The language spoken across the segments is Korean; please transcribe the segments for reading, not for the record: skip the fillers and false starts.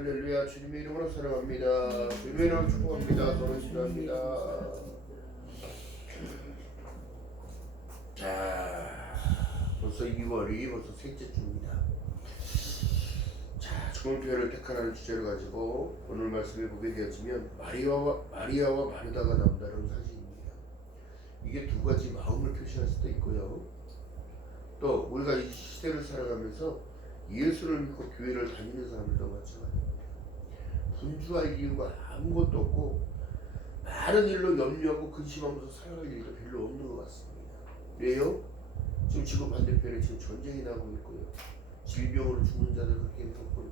할렐루야. 주님의 이름으로 사랑합니다. 주님의 이름으로 축복합니다. 서로 신뢰합니다. 자, 벌써 2월이 벌써 셋째 주입니다. 자, 좋은 교회를 택하라는 주제를 가지고 오늘 말씀을 보게 되었으면 마리아와 마르다가 나온다는 사실입니다. 이게 두 가지 마음을 표시할 수도 있고요. 또 우리가 이 시대를 살아가면서 예수를 믿고 교회를 다니는 사람들도 마찬가지입니다. 분주할 이유가 아무것도 없고 많은 일로 염려하고 근심하면서 살아갈 일도 별로 없는 것 같습니다. 왜요? 지금 지구 반대편에 지금 전쟁이 나고 있고요. 질병으로 죽는 자들 그렇게 많고요.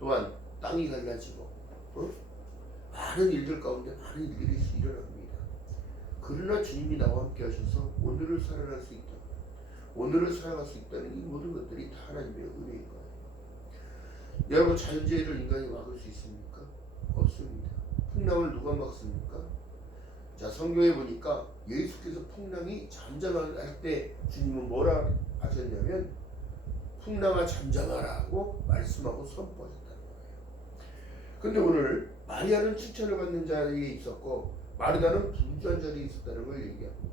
또한 땅이 갈라지고 많은 일들 가운데 많은 일들이 일어납니다. 그러나 주님이 나와 함께 하셔서 오늘을 살아갈 수 있다. 오늘을 살아갈 수 있다는 이 모든 것들이 다 하나님의 은혜인 거예요. 여러분, 자연재해를 인간이 막을 수 있습니까? 없습니다. 풍랑을 누가 막습니까? 자, 성경에 보니까 예수께서 풍랑이 잠잠할 때 주님은 뭐라 하셨냐면 풍랑아 잠잠하라 하고 말씀하고 선포하셨다는 거예요. 근데 오늘 마리아는 칭찬을 받는 자리에 있었고 마르다는 분주한 자리에 있었다는 걸 얘기합니다.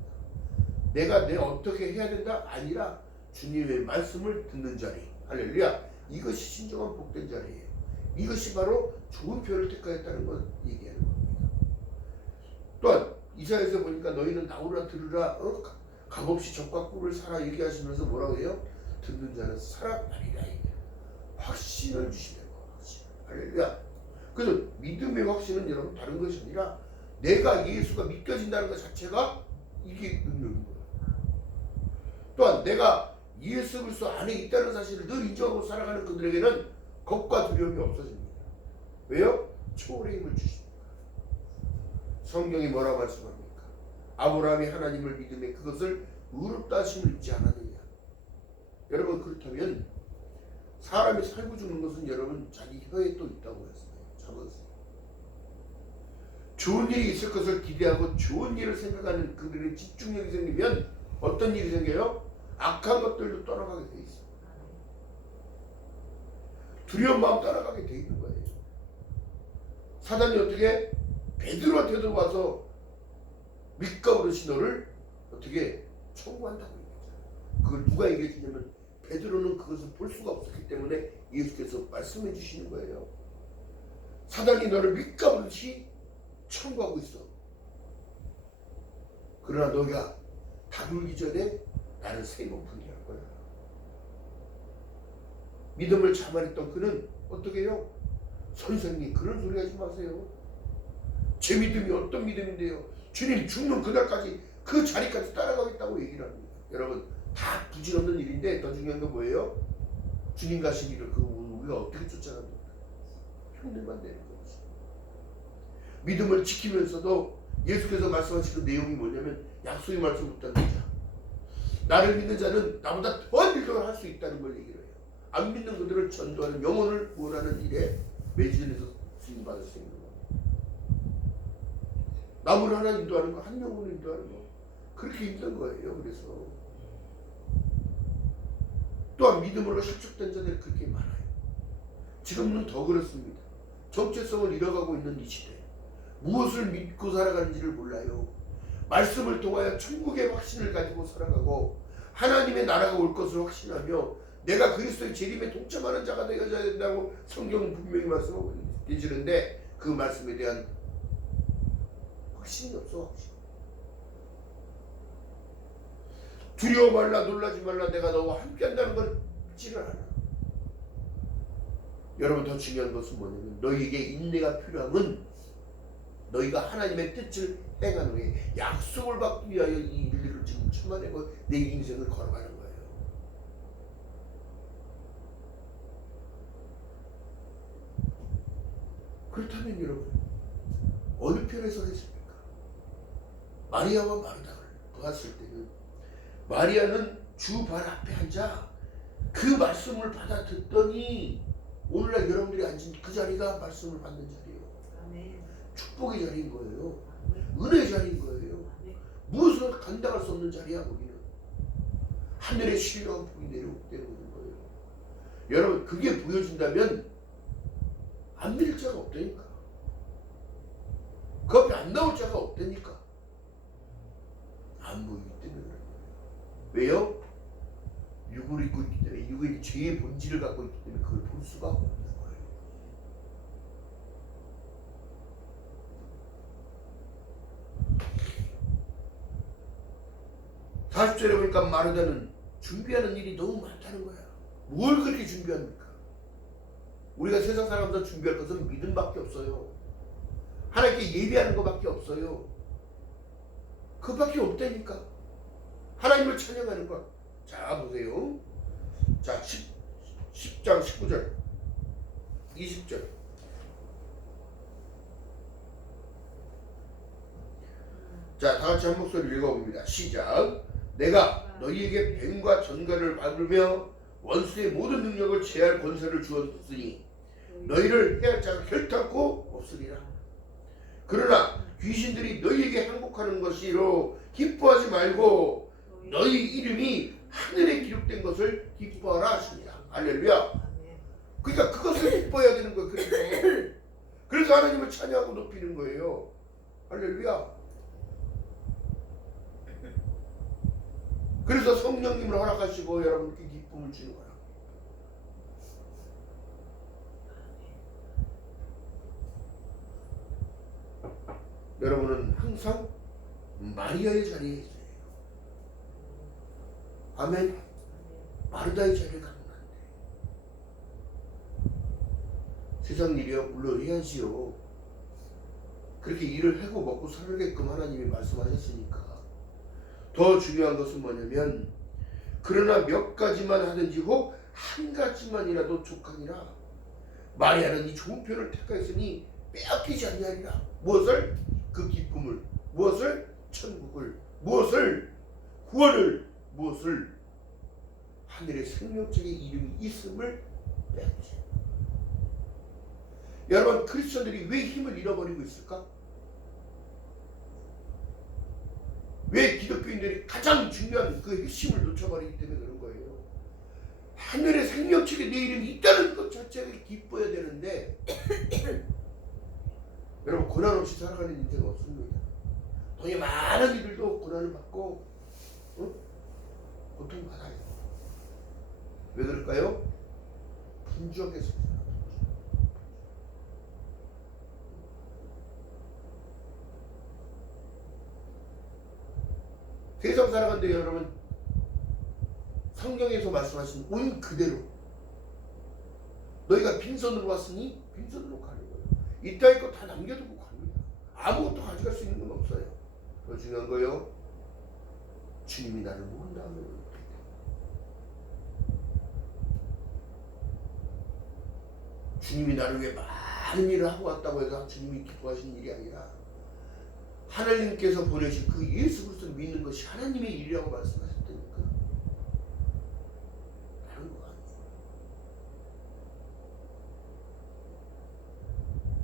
내가 어떻게 해야 된다? 아니라 주님의 말씀을 듣는 자리. 할렐루야. 이것이 진정한 복된 자리예요. 이것이 바로 좋은 표를 택하였다는 걸 얘기하는 겁니다. 또한 이사야에서 보니까 너희는 나오라 들으라 값없이 적과 꿀을 사라 얘기하시면서 뭐라고 해요? 듣는 자는 살아나리라. 확신을 주시는 거예요. 확신. 할렐루야. 그래서 믿음의 확신은 여러분 다른 것이 아니라 내가 예수가 믿겨진다는 것 자체가 이게 능력인 거예요. 또한 내가 예수 그리스도 안에 있다는 사실을 늘 인정하고 살아가는 그들에게는 겁과 두려움이 없어집니다. 왜요? 초월의 힘을 주십니다. 성경이 뭐라고 말씀합니까? 아브라함이 하나님을 믿음에 그것을 의롭다 하심을 잊지 않았느냐. 여러분, 그렇다면 사람이 살고 죽는 것은 여러분 자기 혀에 또 있다고 했어요. 잡았어요. 좋은 일이 있을 것을 기대하고 좋은 일을 생각하는 그들의 집중력이 생기면 어떤 일이 생겨요? 악한 것들도 떠나가게 돼 있어. 두려운 마음 떠나가게 돼 있는 거예요. 사단이 어떻게 베드로한테도 와서 밑가 버릇이 너를 어떻게 청구한다고 얘기하잖아요. 그걸 누가 얘기해 주냐면 베드로는 그것을 볼 수가 없었기 때문에 예수께서 말씀해 주시는 거예요. 사단이 너를 밑가 버릇이 청구하고 있어. 그러나 너가 다불기 전에 나를 세 번 분개할 거야. 믿음을 자만했던 그는 어떻게 해요? 선생님, 그런 소리 하지 마세요. 제 믿음이 어떤 믿음인데요? 주님 죽는 그날까지 그 자리까지 따라가겠다고 얘기를 합니다. 여러분, 다 부질없는 일인데 더 중요한 건 뭐예요? 주님 가신 길을 우리가 어떻게 쫓아갑니까? 힘들만 되는 거지. 믿음을 지키면서도 예수께서 말씀하신 그 내용이 뭐냐면 약속의 말씀 붙잡는 자. 나를 믿는 자는 나보다 더 일을 할 수 있다는 걸 얘기를 해요. 안 믿는 그들을 전도하는 영혼을 구원하는 일에 매진해서 쓰임받을 수 있는 겁니다. 남을 하나 인도하는 거, 한 영혼을 인도하는 거 그렇게 힘든 거예요. 그래서 또한 믿음으로 실족된 자들이 그렇게 많아요. 지금은 더 그렇습니다. 정체성을 잃어가고 있는 이 시대, 무엇을 믿고 살아가는지를 몰라요. 말씀을 통하여 천국의 확신을 가지고 살아가고 하나님의 나라가 올 것을 확신하며 내가 그리스도의 재림에 동참하는 자가 되어야 된다고 성경은 분명히 말씀하고 계시는데 그 말씀에 대한 확신이 없어. 확신. 두려워 말라, 놀라지 말라, 내가 너와 함께 한다는 걸 믿지를 않아. 여러분, 더 중요한 것은 뭐냐면 너희에게 인내가 필요함은 너희가 하나님의 뜻을 행한 후에 약속을 받기 위하여 이 일들을 지금 참아내고 내 인생을 걸어가는 거예요. 그렇다면 여러분, 어느 편에 서겠습니까? 마리아와 마르다를 보았을 때는 마리아는 주 발 앞에 앉아 그 말씀을 받아 듣더니 오늘날 여러분들이 앉은 그 자리가 말씀을 받는 자리예요. 아멘. 축복의 자리인 거예요. 은혜의 자리인 거예요. 무엇을 감당할 수 없는 자리야. 거기는 하늘의 신령한 복이 내려오는 거예요. 여러분, 그게 보여진다면 안 믿을 자가 없다니까. 그 앞에 안 나올 자가 없다니까. 안 보이기 때문에 그래요. 왜요? 육을 입고 있기 때문에, 육의 죄의 본질을 갖고 있기 때문에 그걸 볼 수가 없는 거예요. 40절에 보니까 마르다는 준비하는 일이 너무 많다는 거야. 뭘 그렇게 준비합니까? 우리가 세상 사람들 준비할 것은 믿음밖에 없어요. 하나님께 예배하는 것밖에 없어요. 그밖에 없다니까. 하나님을 찬양하는 것. 자, 보세요. 자, 10장 19절 20절. 자, 다같이 한 목소리 읽어봅니다. 시작. 내가 너희에게 뱀과 전갈을 밟으며 원수의 모든 능력을 제할 권세를 주었으니 너희를 해할 자가 결탄코 없으리라. 그러나 귀신들이 너희에게 항복하는 것이로 기뻐하지 말고 너희 이름이 하늘에 기록된 것을 기뻐하라 하십니다. 할렐루야. 그러니까 그것을 기뻐해야 되는 거예요. 그래서 하나님을 찬양하고 높이는 거예요. 할렐루야. 그래서 성령님을 허락하시고 여러분께 기쁨을 주는 거야. 여러분은 항상 마리아의 자리에 있어요. 아멘. 마르다의 자리에 가면 안 돼. 세상 일이요 물론 해야지요. 그렇게 일을 하고 먹고 살게끔 하나님이 말씀하셨으니까. 더 중요한 것은 뭐냐면 그러나 몇 가지만 하든지 혹 한 가지만이라도 족하니라. 마리아는 이 좋은 표를 택하였으니 빼앗기지 아니하리라. 무엇을? 그 기쁨을. 무엇을? 천국을. 무엇을? 구원을. 무엇을? 하늘의 생명책의 이름이 있음을 빼앗기지. 여러분, 크리스천들이 왜 힘을 잃어버리고 있을까? 왜 기독교인들이 가장 중요한 그 핵심을 놓쳐버리기 때문에 그런 거예요. 하늘의 생명책에 내 이름이 있다는 것 자체가 기뻐야 되는데 여러분, 고난 없이 살아가는 인생 없습니다. 돈이 많은 이들도 고난을 받고 고통받아요. 왜 그럴까요? 분주하게 살아요. 세상 살아간데 여러분, 성경에서 말씀하신 온 그대로 너희가 빈손으로 왔으니 빈손으로 가는 거예요. 이 땅의 거 다 남겨두고 갑니다. 아무것도 가져갈 수 있는 건 없어요. 더 중요한 거요, 주님이 나를 모른다면 주님이 나를 위해 많은 일을 하고 왔다고 해서 주님이 기뻐하시는 일이 아니라 하나님께서 보내신 그 예수 그리스도를 믿는 것이 하나님의 일이라고 말씀하셨다니까. 다른 거 아니에요.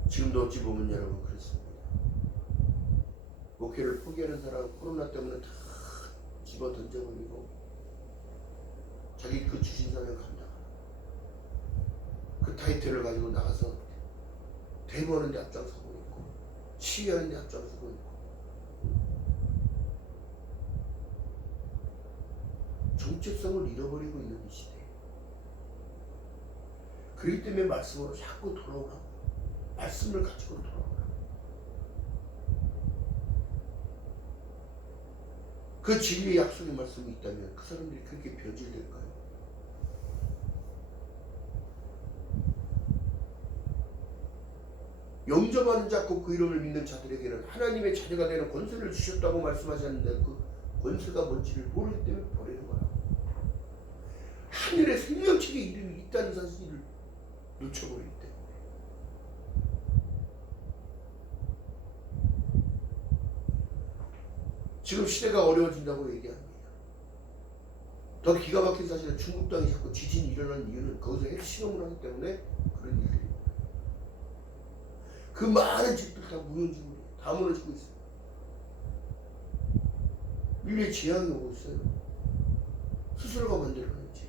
지금도 어찌 보면 여러분 그렇습니다. 목회를 포기하는 사람 코로나 때문에 다 집어 던져버리고 자기 그 주신 사명을 감당하는 그 타이틀을 가지고 나가서 대모하는 데 앞장서고 있고 시위하는 데 앞장서고 있고 정체성을 잃어버리고 있는 이 시대. 그렇기 때문에 말씀으로 자꾸 돌아오라고. 말씀을 가지고 돌아오라고. 그 진리의 약속의 말씀이 있다면 그 사람들이 그렇게 변질될까요? 영접하는 자 곧 그 이름을 믿는 자들에게는 하나님의 자녀가 되는 권세를 주셨다고 말씀하셨는데 그 권세가 뭔지를 모르기 때문에 버리는 거라. 하늘의 생명책의 이름이 있다는 사실을 놓쳐버리기 때문에. 지금 시대가 어려워진다고 얘기합니다. 더 기가 막힌 사실은 중국 땅이 자꾸 지진이 일어나는 이유는 거기서 핵실험을 하기 때문에 그런 일들이. 그 많은 집들 다 무너지고 다 무너지고 있어요. 인류의 재앙이 오고 있어요. 스스로가 만들어낸 재앙.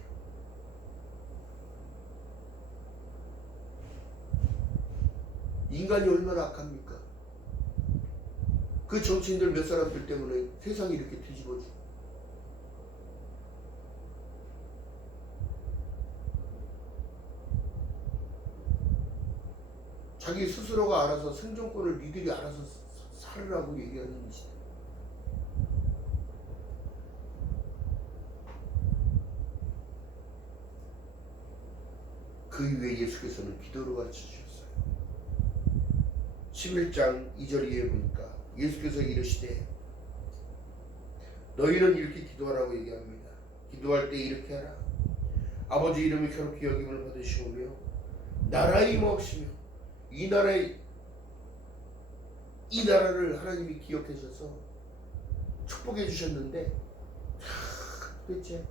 인간이 얼마나 악합니까? 그 정치인들 몇 사람들 때문에 세상이 이렇게 뒤집어지고. 자기 스스로가 알아서 생존권을 니들이 알아서 살으라고 얘기하는 시대. 그 이후에 예수께서는 기도를 가르쳐 주셨어요. 11장 2절 이하에 보니까 예수께서 이르시되 너희는 이렇게 기도하라고 얘기합니다. 기도할 때 이렇게 하라. 아버지 이름이 괴롭게 여김을 받으시오며 나라의 임하옵시며 이 나라를 하나님이 기억해 주셔서 축복해 주셨는데 도대체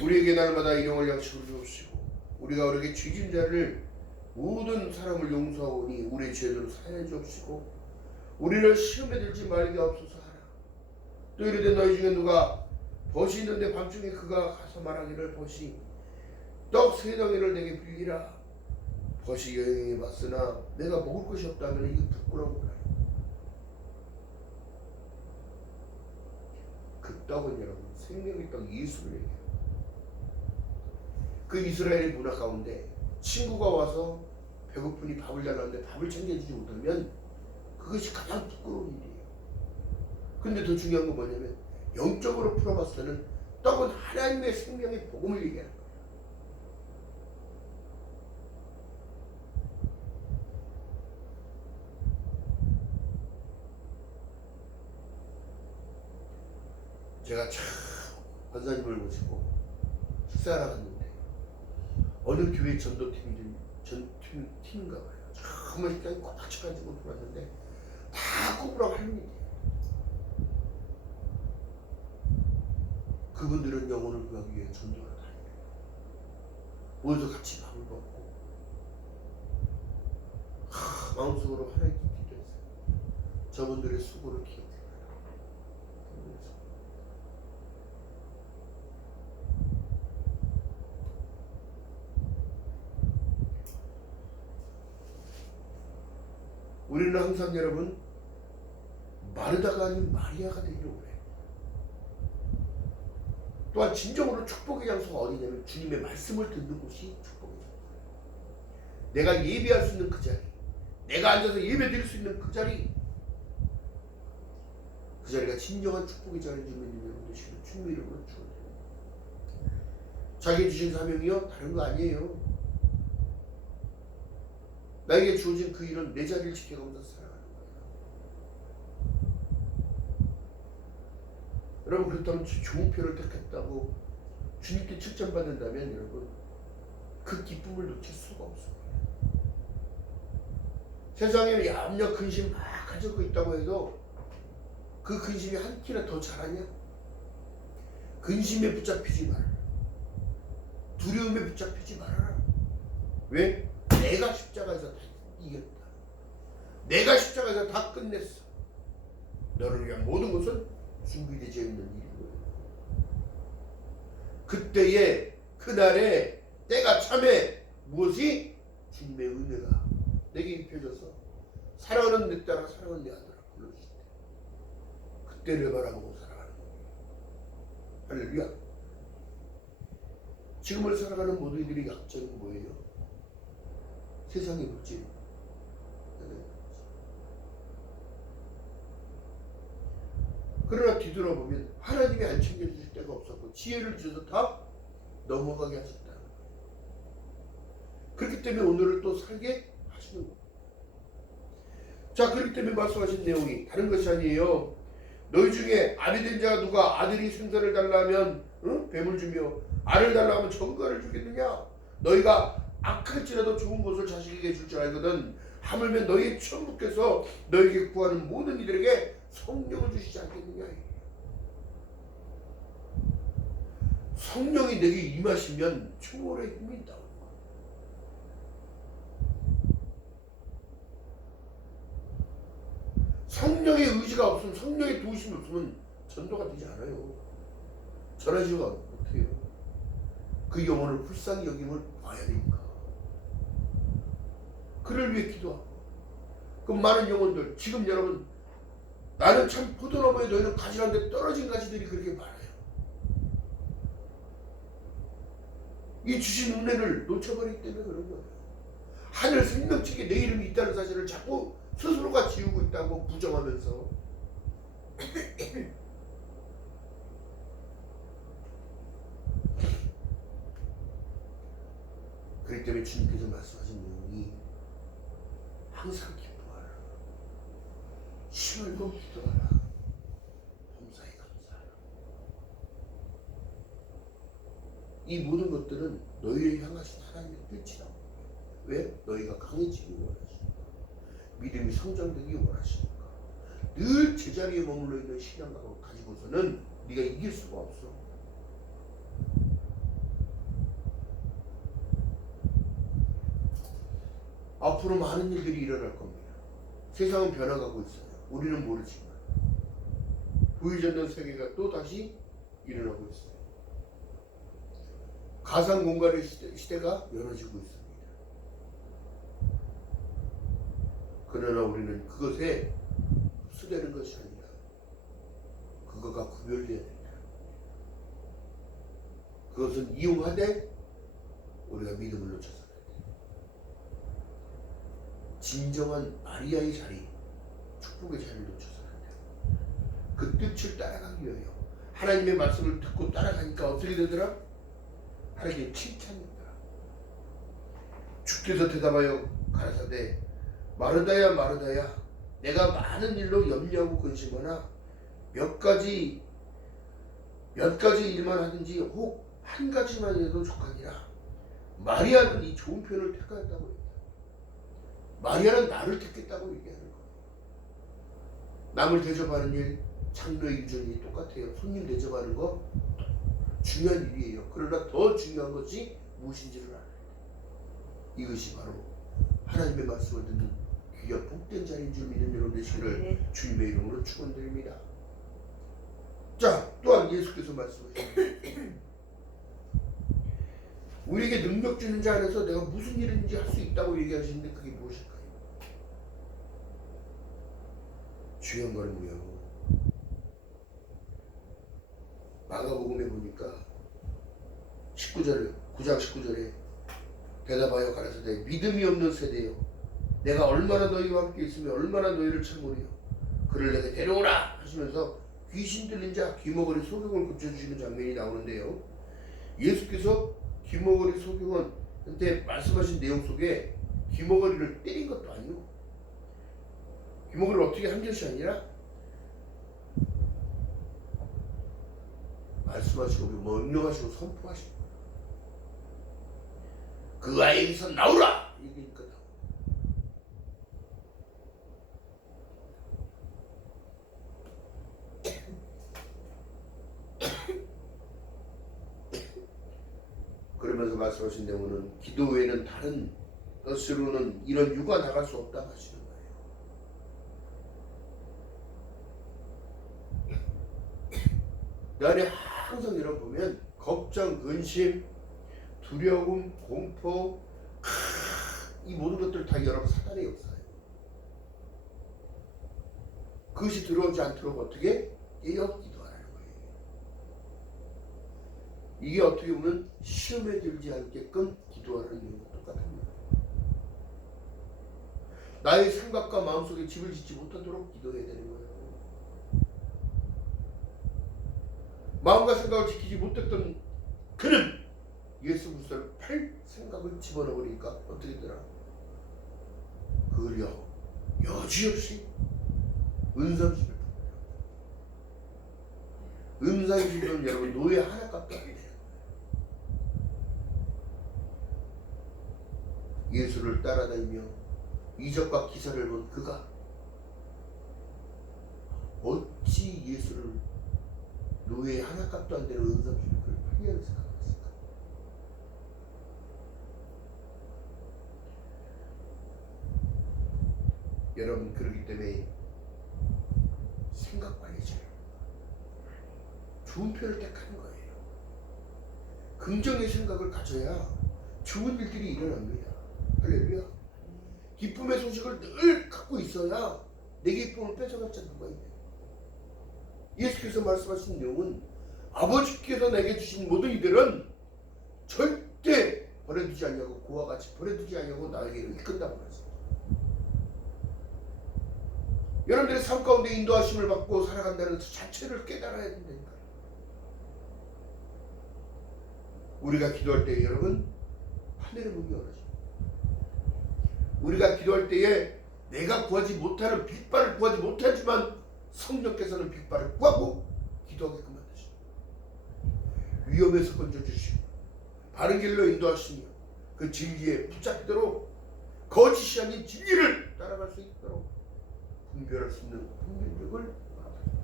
우리에게 날마다 일용할 양식을 주옵시고 우리가 우리에게 죄진 자를 모든 사람을 용서하오니 우리의 죄를 사하여 주옵시고 우리를 시험에 들지 말게 하옵소서 하라. 또 이르되 너희 중에 누가 벗이 있는데 밤중에 그가 가서 말하기를 벗이 떡 세 덩이를 내게 빌리라. 벗이 여행에 왔으나 내가 먹을 것이 없다면 이게 부끄러운 거야. 그 떡은 여러분 생명의 떡 예수를 얘기해요. 그 이스라엘의 문화 가운데 친구가 와서 배고프니 밥을 달라는데 밥을 챙겨주지 못하면 그것이 가장 부끄러운 일이에요. 근데 더 중요한 건 뭐냐면 영적으로 풀어봤을 때는 떡은 하나님의 생명의 복음을 얘기하는 거예요. 제가 참 권사님을 모시고 식사하러 갔는데 어느 교회 전팀인가 봐요. 정말 식당이 꼬박꼬박가지고 들어왔는데 다 꼬부랑 할머니예요. 그분들은 영혼을 구하기 위해 전도를 다녀요. 모여서 같이 밥을 먹고 마음속으로 하나님께 기도했어요. 저분들의 수고를 기억해요. 우리는 항상 여러분 마르다가 아닌 마리아가 되기를 원해요. 또한 진정으로 축복의 장소가 어디냐면 주님의 말씀을 듣는 곳이 축복의 장소예요. 내가 예배할 수 있는 그 자리, 내가 앉아서 예배 드릴 수 있는 그 자리, 그 자리가 진정한 축복의 자리인 줄 믿는 여러분들 지금 주님의 이름으로 축원드립니다. 자기의 주신 사명이요 다른 거 아니에요. 나에게 주어진 그 일은 내 자리를 지켜가면서 살아가는 거예요. 여러분 그렇다면 좋은 표를 택했다고 주님께 칭찬받는다면 여러분 그 기쁨을 놓칠 수가 없습니다. 세상에는 염려 근심 막 가지고 있다고 해도 그 근심이 한 키나 더 자라냐? 근심에 붙잡히지 말아라. 두려움에 붙잡히지 말아라. 왜? 내가 십자가에서 다 이겼다. 내가 십자가에서 다 끝냈어. 너를 위한 모든 것은 준비되어 있는 일이고 그때에 그날에 때가 참에 무엇이 주님의 은혜가 내게 입혀져서 사랑하는 내 딸아 사랑하는 내 아들아 불러주실 때 그때를 바라보고 살아가는 거예요. 할렐루야. 지금을 살아가는 모두들의 약점이 뭐예요? 세상의 물질. 그러나 뒤돌아보면 하나님이 안 챙겨주실 때가 없었고 지혜를 주셔서 다 넘어가게 하셨다는 거예요. 그렇기 때문에 오늘을 또 살게 하시는 거예요. 자, 그렇기 때문에 말씀하신 내용이 다른 것이 아니에요. 너희 중에 아비 된 자가 누가 아들이 생사를 달라면 뱀을 주며 알을 달라면 정갈을 주겠느냐? 너희가 악할지라도 좋은 것을 자식에게 줄 줄 알거든 하물며 너희 천부께서 너희에게 구하는 모든 이들에게 성령을 주시지 않겠느냐. 성령이 내게 임하시면 초월의 힘이 나옵니다. 성령의 의지가 없으면 성령의 도우심이 없으면 전도가 되지 않아요. 전하지가 못해요. 그 영혼을 불쌍히 여김을 봐야 되니까. 그를 위해 기도하고. 그 많은 영혼들, 지금 여러분, 나는 참 포도나무에 너희는 가지런데 떨어진 가지들이 그렇게 많아요. 이 주신 은혜를 놓쳐버리기 때문에 그런 거예요. 하늘 생명책에 내 이름이 있다는 사실을 자꾸 스스로가 지우고 있다고 부정하면서 그렇기 때문에 주님께서 말씀하신 내용이 항상 기도하라, 심을고 기도하라, 범사에 감사하라. 이 모든 것들은 너희를 향하신 하나님의 뜻이라고. 왜? 너희가 강해지기 원하시니까, 믿음이 성장되기 원하시니까. 늘 제자리에 머물러 있는 신앙을 가지고서는 네가 이길 수가 없어. 앞으로 많은 일들이 일어날 겁니다. 세상은 변화가고 있어요. 우리는 모르지만 보이지 않는 세계가 또 다시 일어나고 있어요. 가상 공간의 시대가 열어지고 있습니다. 그러나 우리는 그것에 흡수되는 것이 아니라 그거가 구별되어야 된다. 그것은 이용하되 우리가 믿음을 놓쳐서는 안 돼. 진정한 마리아의 자리, 축복의 자리를 놓쳐서는 안 돼. 그 뜻을 따라가기 위하여 하나님의 말씀을 듣고 따라가니까 어떻게 되더라? 하나님의 칭찬이더라. 주께서 대답하여 가라사대 마르다야 마르다야, 내가 많은 일로 염려하고 근심하나 몇 가지 일만 하든지 혹 한 가지만 해도 족하니라. 마리아는 이 좋은 표현을 택하였다고 얘기해요. 마리아는 나를 택했다고 얘기하는 거예요. 남을 대접하는 일, 장로의 유전이 똑같아요. 손님 대접하는 거 중요한 일이에요. 그러나 더 중요한 것이 무엇인지를 알아야 돼요. 이것이 바로 하나님의 말씀을 듣는 귀한 복된 자리인 줄 믿는 여러분 되시기를 주님의 이름으로 축원드립니다. 자, 또한 예수께서 말씀하십니다. 우리에게 능력 주는 자 안에서 내가 무슨 일인지 할 수 있다고 얘기하시는데 그게 무엇일까요? 중요한 거는요, 마가복음에 보니까 9장 19절에 대답하여 가라사대 믿음이 없는 세대여, 내가 얼마나 너희와 함께 있으며 얼마나 너희를 참으리요. 그를 내게 데려오라 하시면서 귀신 들린 자 귀머거리 소경을 고쳐주시는 장면이 나오는데요. 예수께서 귀머거리 소경한테 말씀하신 내용 속에 귀머거리를 때린 것도 아니고, 귀머거리를 어떻게 한 것이 아니라 말씀하시고 명령하시고 선포하시고 그 아이에게서 나오라 얘기니까 나오라. 그러면서 말씀하신 내용은 기도 외에는 다른 것으로는 이런 유가 나갈 수 없다고 하시는 거예요. 내 안에 항상 여러분 보면 걱정, 근심, 두려움, 공포, 이 모든 것들 다 여러분 사단의 역사예요. 그것이 들어오지 않도록 어떻게 깨어 기도하라는 거예요. 이게 어떻게 보면 시험에 들지 않게끔 기도하라는 내용과 똑같은 거예요. 나의 생각과 마음속에 집을 짓지 못하도록 기도해야 되는 거예요. 마음과 생각을 지키지 못했던 그는 예수 그리스도를 팔 생각을 집어넣으니까 어떻게 되더라? 그걸요 여지없이 은삼십을 은삼십은 여러분 노예 하나 값도 안 돼요. 예수를 따라다니며 이적과 기사를 본 그가 어찌 예수를 노예 하나 값도 안 되는 은삼십을 그를 팔려는 생각했을까? 여러분 그러기 때문에 생각 관리 잘 좋은 표현을 택하는 거예요. 긍정의 생각을 가져야 좋은 일들이 일어납니다. 할렐루야. 기쁨의 소식을 늘 갖고 있어야 내 기쁨을 뺏어갔지 않는 거예요. 예수께서 말씀하신 내용은 아버지께서 내게 주신 모든 이들은 절대 버려두지 않냐고, 그와 같이 버려두지 않냐고 나에게 이끈다고 말씀합니다. 여러분들의 삶 가운데 인도하심을 받고 살아간다는 그 자체를 깨달아야 된다니까요. 우리가 기도할 때 여러분 하늘의 문이 열어집니다. 우리가 기도할 때에 내가 구하지 못하는 빅발을 구하지 못하지만 성령께서는 빅발을 구하고 기도하게끔 만드십니다. 위험에서 건져주시고 바른 길로 인도하시며 그 진리에 붙잡도록 거짓이 아닌 진리를 따라갈 수 있도록 분별할 수 있는 분별력을 받아줍니다.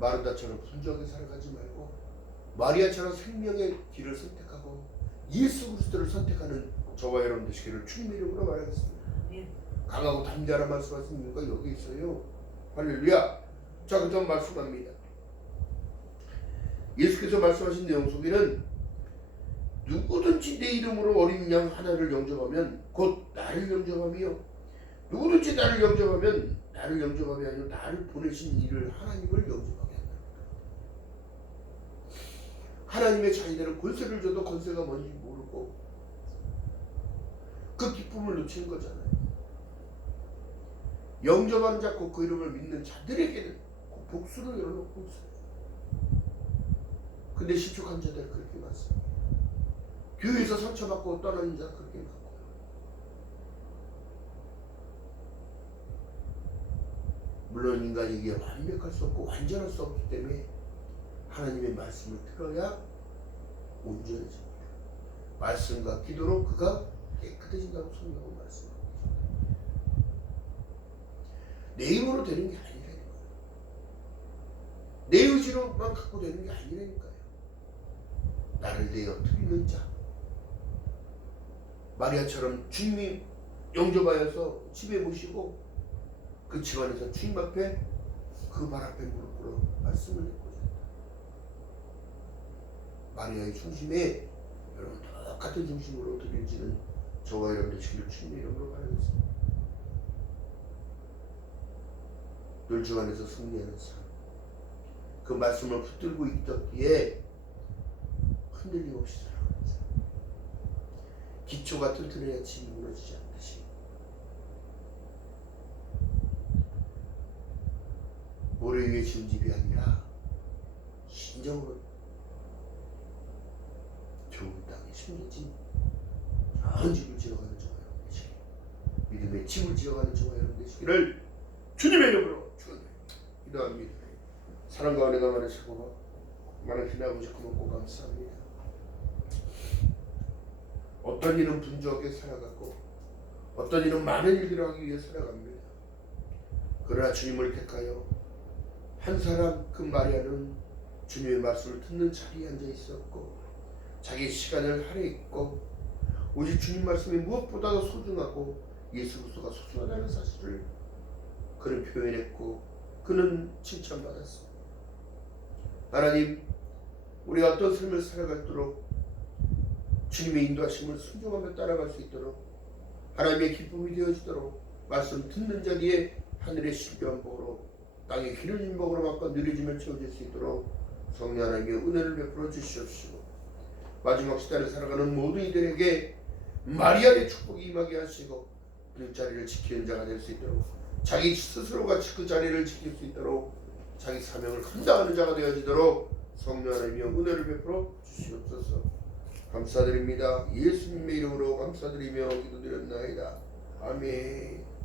마르다처럼 분주하게 살아가지 말고 마리아처럼 생명의 길을 선택하고 예수 그리스도를 선택하는 저와 여러분 되시기를 주님의 이름으로 말하겠습니다. 강하고 담대하라 말씀하신 이유가 여기 있어요. 할렐루야. 자, 그 다음 말씀합니다. 예수께서 말씀하신 내용 속에는 누구든지 내 이름으로 어린 양 하나를 영접하면 곧 나를 영접하며 누구든지 나를 영접하면 나를 영접함이 아니라 나를 보내신 이를 하나님을 영접하게 한다. 하나님의 자녀들은 권세를 줘도 권세가 뭔지 모르고 그 기쁨을 놓치는 거잖아요. 영접하는 자 곧 그 이름을 믿는 자들에게는 그 복수를 열어놓고 있어요. 근데 실족한 자들 그렇게 많습니다. 교회에서 상처받고 떠나는 자 그렇게 많고요. 물론 인간에게 완벽할 수 없고 완전할 수 없기 때문에 하나님의 말씀을 들어야 온전해집니다. 말씀과 기도로 그가 깨끗해진다고 성경은 말씀합니다. 내 힘으로 되는 게 아니라니까요. 내 의지로만 갖고 되는 게 아니라니까요. 나를 내어 드리는 자, 마리아처럼 주님이 영접하여서 집에 모시고 그 집안에서 주님 앞에 그 발 앞에 무릎 꿇어 말씀을 듣고자 한다. 마리아의 중심에 여러분 똑같은 중심으로 드릴지는 저와 여러분 되시기를 주님의 이름으로 바라겠습니다. 늘 주 안에서 승리하는 삶, 그 말씀을 붙들고 있었기에 흔들림 없이 살아가는 삶, 기초가 튼튼해야 집이 무너지지 않듯이 모래 위에 지은 집이 아니라 신정으로 좋은 땅에 심겨진 좋은 집을 지어가는 저와 여러분 되시기를, 믿음의 집을 지어가는 저와 여러분 되시기를 주님의 이름으로 기도합니다. 사랑과 은혜가 많으시고 많은 하나님 아버지 고맙고 감사합니다. 어떤 이는 분주하게 살아가고 어떤 이는 많은 일들을 하기 위해 살아갑니다. 그러나 주님을 택하여 한 사람 그 마리아는 주님의 말씀을 듣는 자리에 앉아 있었고 자기 시간을 할애했고 오직 주님 말씀이 무엇보다도 소중하고 예수 그리스도가 소중하다는 사실을 그는 표현했고 그는 칭찬받았습니다. 하나님, 우리가 어떤 삶을 살아갈도록 주님의 인도하심을 순종하며 따라갈 수 있도록 하나님의 기쁨이 되어지도록 말씀 듣는 자리에 하늘의 신비한 복으로 땅의 기름진 복으로 바꿔 누려지며 채워질 수 있도록 성령 하나님의 은혜를 베풀어 주시옵시고 마지막 시대를 살아가는 모든 이들에게 마리아의 축복이 임하게 하시고 그 자리를 지키는 자가 될 수 있도록 자기 스스로가 그 자리를 지킬 수 있도록 자기 사명을 감당하는 자가 되어지도록 성령 하나님의 은혜를 베풀어 주시옵소서. 감사드립니다. 예수님의 이름으로 감사드리며 기도드렸나이다. 아멘.